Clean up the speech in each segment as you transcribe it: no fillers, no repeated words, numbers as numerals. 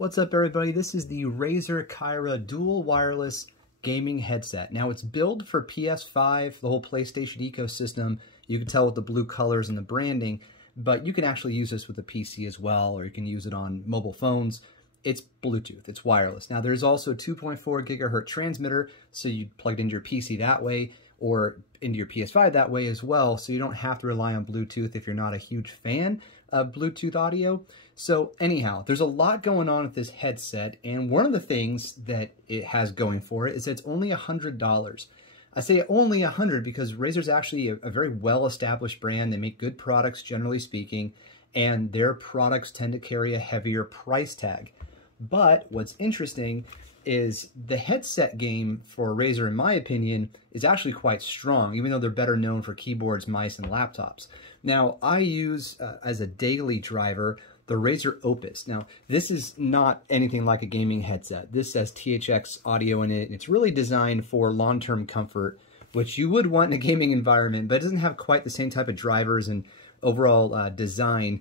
What's up, everybody? This is the Razer Kaira dual wireless gaming headset. Now, it's built for PS5, the whole PlayStation ecosystem. You can tell with the blue colors and the branding, but you can actually use this with a PC as well, or you can use it on mobile phones. It's Bluetooth, it's wireless. Now, there's also 2.4 gigahertz transmitter, so you plug it into your PC that way, or into your PS5 that way as well, so you don't have to rely on Bluetooth if you're not a huge fan of Bluetooth audio. So anyhow, there's a lot going on with this headset, and one of the things that it has going for it is that it's only $100. I say only $100 because Razer's actually a very well-established brand. They make good products, generally speaking, and their products tend to carry a heavier price tag. But what's interesting is the headset game for Razer, in my opinion, is actually quite strong, even though they're better known for keyboards, mice, and laptops. Now, I use, as a daily driver, the Razer Opus. Now, this is not anything like a gaming headset. This has THX audio in it, and it's really designed for long-term comfort, which you would want in a gaming environment, but it doesn't have quite the same type of drivers and overall design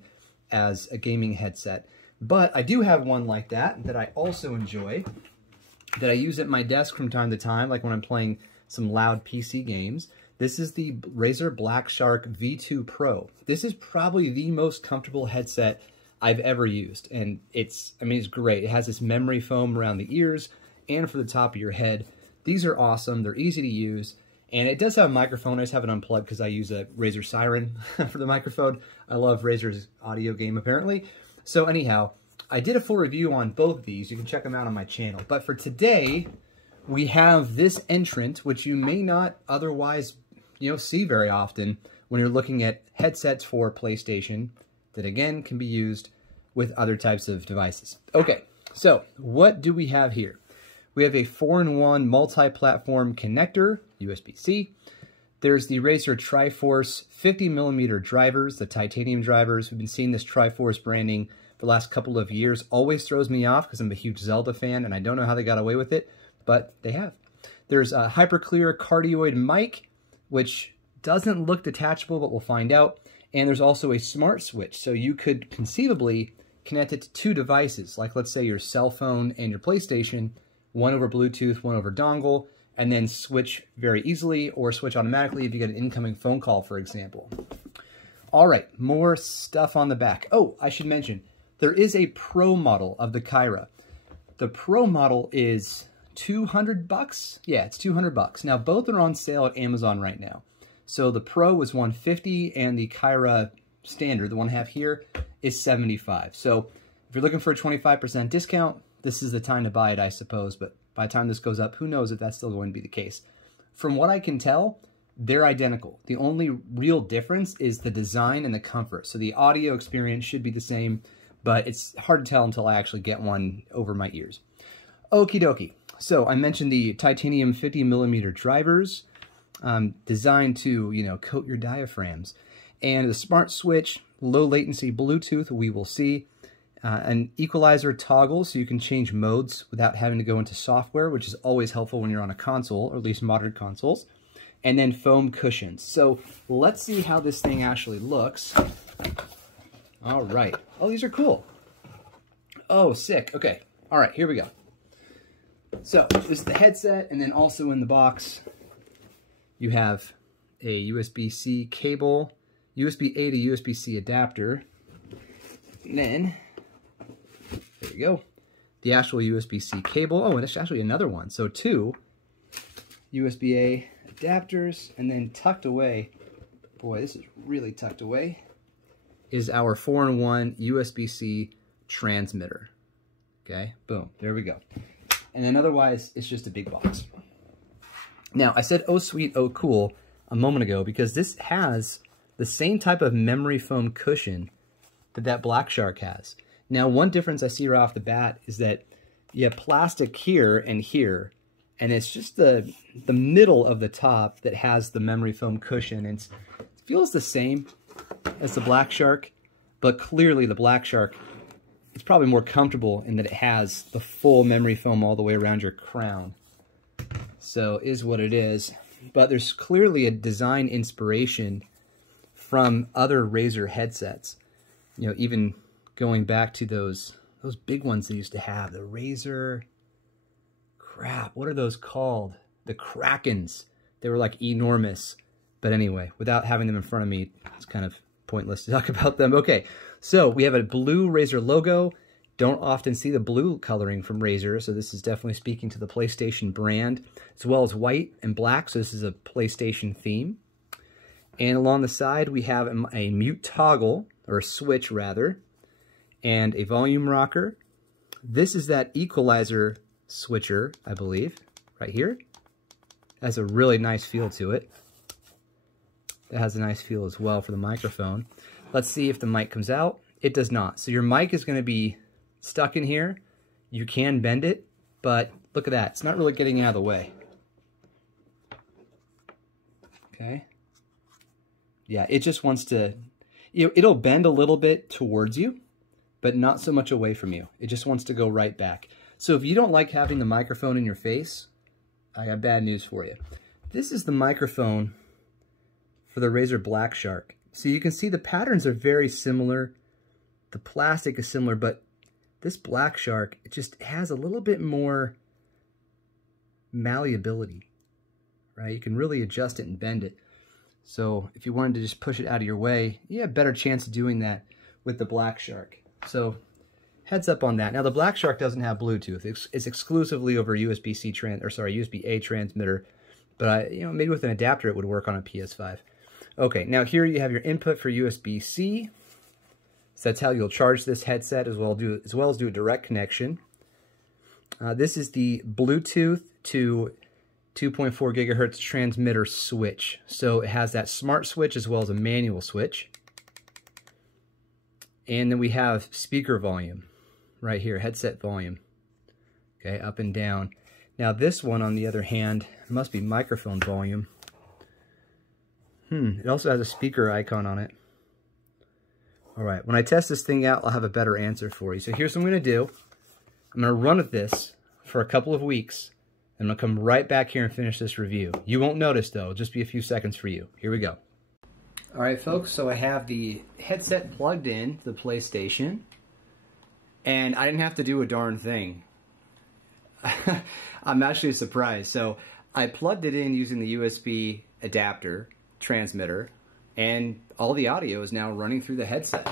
as a gaming headset. But I do have one like that I also enjoy, that I use at my desk from time to time, like when I'm playing some loud PC games. This is the Razer Black Shark V2 Pro. This is probably the most comfortable headset I've ever used, and it's great. It has this memory foam around the ears and for the top of your head. These are awesome. They're easy to use, and it does have a microphone. I just have it unplugged because I use a Razer Siren for the microphone. I love Razer's audio game, apparently. So anyhow, I did a full review on both of these. You can check them out on my channel. But for today, we have this entrant, which you may not otherwise, see very often when you're looking at headsets for PlayStation that, again, can be used with other types of devices. Okay, so what do we have here? We have a 4-in-1 multi-platform connector, USB-C. There's the Razer Triforce 50mm drivers, the titanium drivers. We've been seeing this Triforce branding for the last couple of years. Always throws me off because I'm a huge Zelda fan, and I don't know how they got away with it, but they have. There's a hyperclear cardioid mic, which doesn't look detachable, but we'll find out. And there's also a smart switch, so you could conceivably connect it to two devices, like let's say your cell phone and your PlayStation, one over Bluetooth, one over dongle, and then switch very easily or switch automatically if you get an incoming phone call, for example. All right, more stuff on the back. Oh, I should mention, there is a Pro model of the Kaira. The Pro model is $200? Yeah, it's $200. Now, both are on sale at Amazon right now. So the Pro was $150, and the Kaira standard, the one I have here, is $75. So if you're looking for a 25% discount, this is the time to buy it, I suppose. But by the time this goes up, who knows if that's still going to be the case. From what I can tell, they're identical. The only real difference is the design and the comfort. So the audio experience should be the same, but it's hard to tell until I actually get one over my ears. Okie dokie. So I mentioned the titanium 50mm drivers, designed to, coat your diaphragms. And the smart switch, low latency Bluetooth, we will see. An equalizer toggle, so you can change modes without having to go into software, which is always helpful when you're on a console, or at least modern consoles. And then foam cushions. So let's see how this thing actually looks. All right. Oh, these are cool. Oh, sick. Okay. All right, here we go. So this is the headset, and then also in the box, you have a USB-C cable, USB-A to USB-C adapter, and then, there you go, the actual USB-C cable. Oh, and it's actually another one. So two USB-A adapters, and then tucked away, boy, this is really tucked away, is our 4-in-1 USB-C transmitter. Okay, boom, there we go. And then otherwise, it's just a big box. Now, I said, oh sweet, oh cool, a moment ago, because this has the same type of memory foam cushion that Black Shark has. Now, one difference I see right off the bat is that you have plastic here, and it's just the middle of the top that has the memory foam cushion. And it feels the same as the Black Shark, but clearly the Black Shark, it's probably more comfortable in that it has the full memory foam all the way around your crown. So is what it is. But there's clearly a design inspiration from other Razer headsets. Even going back to those those big ones they used to have. The Razer, crap, what are those called? The Krakens. They were like enormous. But anyway, without having them in front of me, it's kind of pointless to talk about them. Okay, so we have a blue Razer logo. Don't often see the blue coloring from Razer, so this is definitely speaking to the PlayStation brand, as well as white and black, so this is a PlayStation theme. And along the side, we have a mute toggle, or a switch rather, and a volume rocker. This is that equalizer switcher, I believe, right here. It has a really nice feel to it. It has a nice feel as well for the microphone. Let's see if the mic comes out. It does not. So your mic is going to be stuck in here. You can bend it, but look at that. It's not really getting out of the way. Okay. Yeah, it just wants to, it'll bend a little bit towards you, but not so much away from you. It just wants to go right back. So if you don't like having the microphone in your face, I got bad news for you. This is the microphone for the Razer Black Shark. So you can see the patterns are very similar. The plastic is similar, but this Black Shark, it just has a little bit more malleability, right? You can really adjust it and bend it. So if you wanted to just push it out of your way, you have a better chance of doing that with the Black Shark. So heads up on that. Now the Black Shark doesn't have Bluetooth. It's exclusively over USB-A transmitter, but maybe with an adapter it would work on a PS5. Okay, now here you have your input for USB-C. So that's how you'll charge this headset as well as do a direct connection. This is the Bluetooth to 2.4 gigahertz transmitter switch. So it has that smart switch as well as a manual switch. And then we have speaker volume right here, headset volume. Okay, up and down. Now this one, on the other hand, must be microphone volume. It also has a speaker icon on it. All right, when I test this thing out, I'll have a better answer for you. So here's what I'm going to do. I'm going to run with this for a couple of weeks, and I'm going to come right back here and finish this review. You won't notice, though. It'll just be a few seconds for you. Here we go. All right, folks, so I have the headset plugged in to the PlayStation, and I didn't have to do a darn thing. I'm actually surprised. So I plugged it in using the USB adapter transmitter, and all the audio is now running through the headset.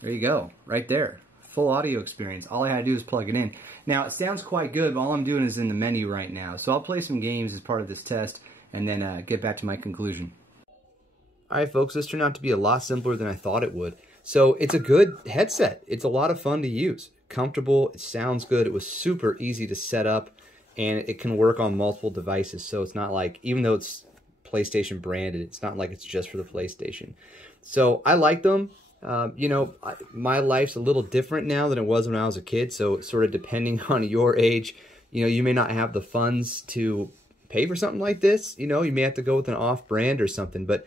There you go, right there. Full audio experience. All I had to do is plug it in. Now, it sounds quite good, but all I'm doing is in the menu right now. So I'll play some games as part of this test, and then get back to my conclusion. Alright folks, this turned out to be a lot simpler than I thought it would. So it's a good headset. It's a lot of fun to use. Comfortable, it sounds good, it was super easy to set up, and it can work on multiple devices. So it's not like, even though it's PlayStation branded, it's not like it's just for the PlayStation. So I like them. My life's a little different now than it was when I was a kid, so sort of depending on your age, you may not have the funds to pay for something like this. You may have to go with an off-brand or something, but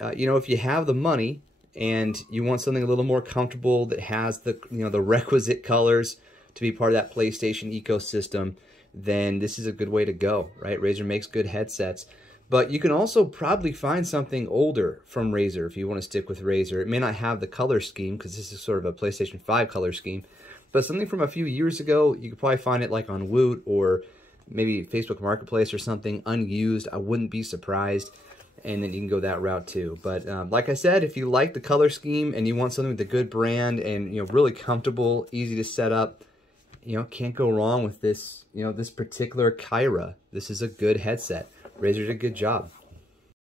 if you have the money and you want something a little more comfortable that has the the requisite colors to be part of that PlayStation ecosystem, then this is a good way to go, right? Razer makes good headsets. But you can also probably find something older from Razer if you want to stick with Razer. It may not have the color scheme because this is sort of a PlayStation 5 color scheme, but something from a few years ago, you could probably find it like on Woot or maybe Facebook Marketplace or something unused. I wouldn't be surprised, and then you can go that route too. But like I said, if you like the color scheme and you want something with a good brand and really comfortable, easy to set up, can't go wrong with this. This particular Kaira. This is a good headset. Razer did a good job.